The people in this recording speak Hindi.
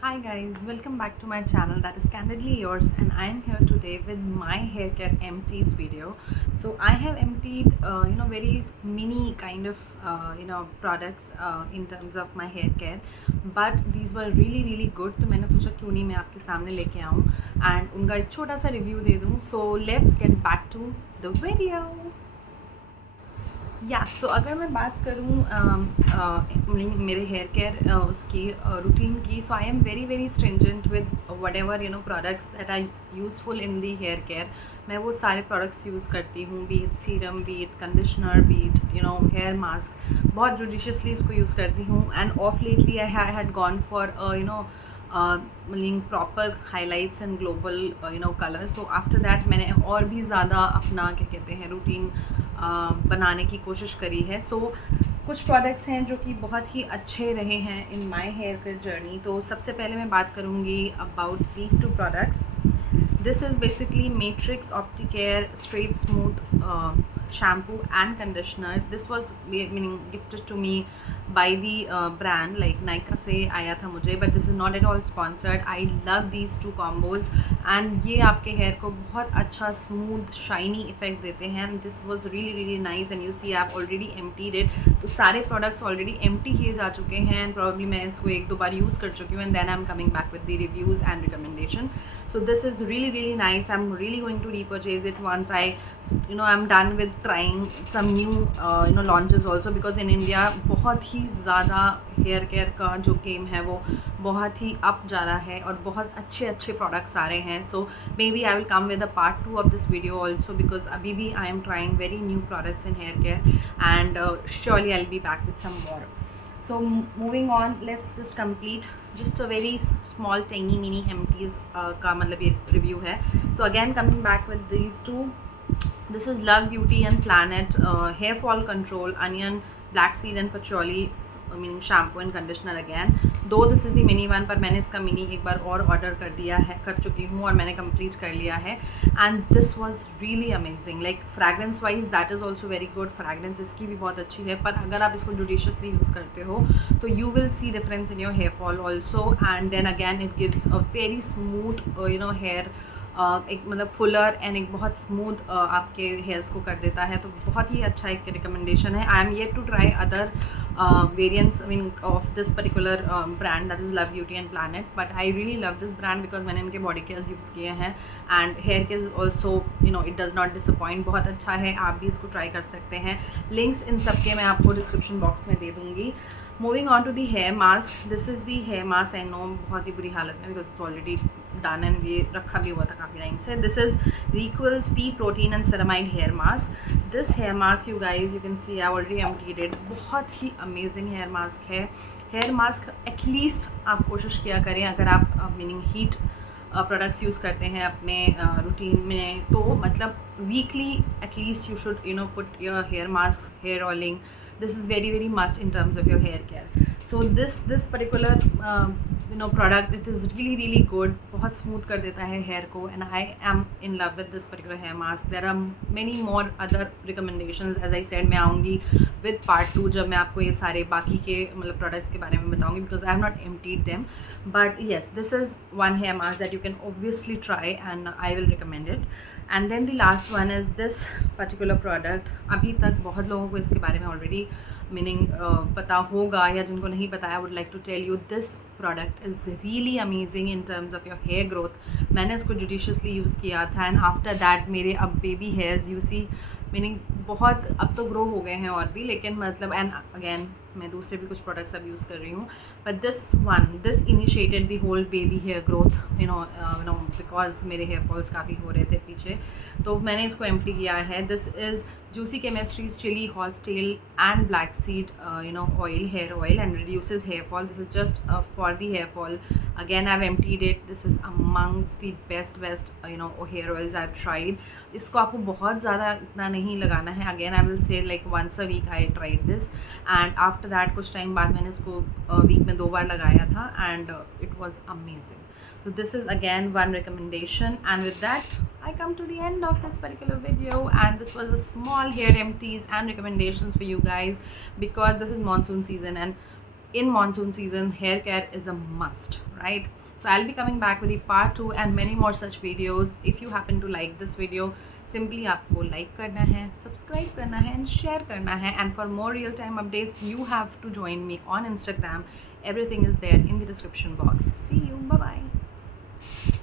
Hi guys, welcome back to my channel that is Candidly Yours, and I am here today with my hair care empties video. So I have emptied very mini kind of products in terms of my hair care, but these were really good. तो मैंने सोचा क्यों नहीं मैं आपके सामने लेके आऊँ and उनका एक छोटा सा रिव्यू दे दूँ. So let's get back to the video. सो अगर मैं बात करूँ मेरे हेयर केयर उसकी रूटीन की, so I am very stringent with whatever products that are useful in the hair care. मैं वो सारे प्रोडक्ट्स यूज़ करती हूँ, be it serum, be it conditioner, be it hair mask. बहुत जुडिशियसली इसको यूज़ करती हूँ. And of lately I had gone for proper highlights and global colour. So after that मैंने और भी ज़्यादा अपना क्या कहते हैं रूटीन बनाने की कोशिश करी है. सो कुछ प्रोडक्ट्स हैं जो कि बहुत ही अच्छे रहे हैं in my hair care journey. तो सबसे पहले मैं बात करूँगी about these two products. This is basically Matrix Opticare straight smooth shampoo and conditioner. This was meaning gifted to me by the brand like Nykaa से आया था मुझे, but this is not at all sponsored. I love these two combos and ये आपके हेयर को बहुत अच्छा स्मूथ शाइनी इफेक्ट देते हैं. and this was really nice and you see I've already emptied it. तो सारे products already empty किए जा चुके हैं and probably मैं इसको एक दो बार यूज़ कर चुकी हूँ and then I'm coming back with the reviews and recommendation. So this is really nice. I'm really going to repurchase it once I'm done with trying some new launches also, because in India बहुत ही ज़्यादा हेयर केयर का जो गेम है वो बहुत ही अप जा रहा है और बहुत अच्छे प्रोडक्ट्स आ रहे हैं. So may be I will come with a part 2 of this video also, because अभी भी I am trying very new products in hair care and surely I will be back with some more. So moving on, let's just complete just a very small tiny mini empties का मतलब ये review है. So again coming back with these two, this is Love Beauty and Planet hair fall control onion black seed and patchouli meaning shampoo and conditioner again. Though this is the mini one, पर मैंने इसका mini एक बार और order कर चुकी हूँ और मैंने complete कर लिया है. and this was really amazing. like fragrance wise that is also very good. fragrance इसकी भी बहुत अच्छी है, पर अगर आप इसको judiciously यूज़ करते हो तो you will see difference in your hair fall also. and then again it gives a very smooth hair एक मतलब फुलर एंड एक बहुत स्मूथ आपके हेयर्स को कर देता है. तो बहुत ही अच्छा एक रिकमेंडेशन है. I am yet to try other variants mean of this particular brand that is Love Beauty and Planet, but I really love this brand because मैंने इनके बॉडी केयर्स यूज़ किए हैं and hair care also it does not disappoint. बहुत अच्छा है, आप भी इसको ट्राई कर सकते हैं. लिंक्स इन सब के मैं आपको डिस्क्रिप्शन बॉक्स में दे दूँगी. Moving on to the hair mask. This is the hair mask. I know बहुत ही बुरी हालत में because it's already done and ये रखा भी हुआ था काफ़ी टाइम से. This is Requels Pea Protein and Ceramide Hair Mask. This hair mask you guys you can see I already emptied it. बहुत ही amazing hair mask है. हेयर मास्क एटलीस्ट आप कोशिश किया करें अगर आप मीनिंग हीट प्रोडक्ट्स यूज़ करते हैं अपने रूटीन में, तो मतलब weekly at least you should put your hair mask, hair oiling. This is very must in terms of your hair care. So this particular product it is really good. बहुत स्मूथ कर देता है हेयर को and I am in love with this particular hair mask. There are many more other recommendations. As I said मैं आऊँगी विद पार्ट 2 जब मैं आपको ये सारे बाकी के मतलब प्रोडक्ट्स के बारे में बताऊँगी, because I have not emptied them. But yes, this is one hair mask that you can obviously try and I will recommend it. And then the last one is this particular product. अभी तक बहुत लोगों को इसके बारे में already मीनिंग पता होगा, या जिनको नहीं पता I would like to tell you this product is really amazing in terms of your hair growth. मैंने इसको judiciously यूज़ किया था and after that मेरे अब baby hairs you see meaning बहुत अब तो ग्रो हो गए हैं और भी, लेकिन मतलब एंड अगेन मैं दूसरे भी कुछ प्रोडक्ट्स अब यूज़ कर रही हूँ. But this initiated the whole baby hair growth because मेरे हेयर फॉल्स काफ़ी हो रहे थे पीछे, तो मैंने इसको एम्प्टी किया है. This is Juicy Chemistries Chili Horsetail and Black Seed oil, hair oil, and reduces hair fall. This is just for the hair fall. Again I've emptied it. This is amongst the best hair oils I've tried. इसको आपको बहुत ज़्यादा इतना नहीं लगाना है. Again I will say like once a week I tried this and after that कुछ टाइम बाद मैंने इसको वीक में 2 बार लगाया था and it was amazing. So this is again one recommendation, and with that I come to the end of this particular video, and this was a small hair empties and recommendations for you guys because this is monsoon season and in monsoon season, hair care is a must, right? So I'll be coming back with the part 2 and many more such videos. If you happen to like this video, simply आपको like करना है, subscribe करना है and share करना है. And for more real time updates, you have to join me on Instagram. Everything is there in the description box. See you. Bye bye.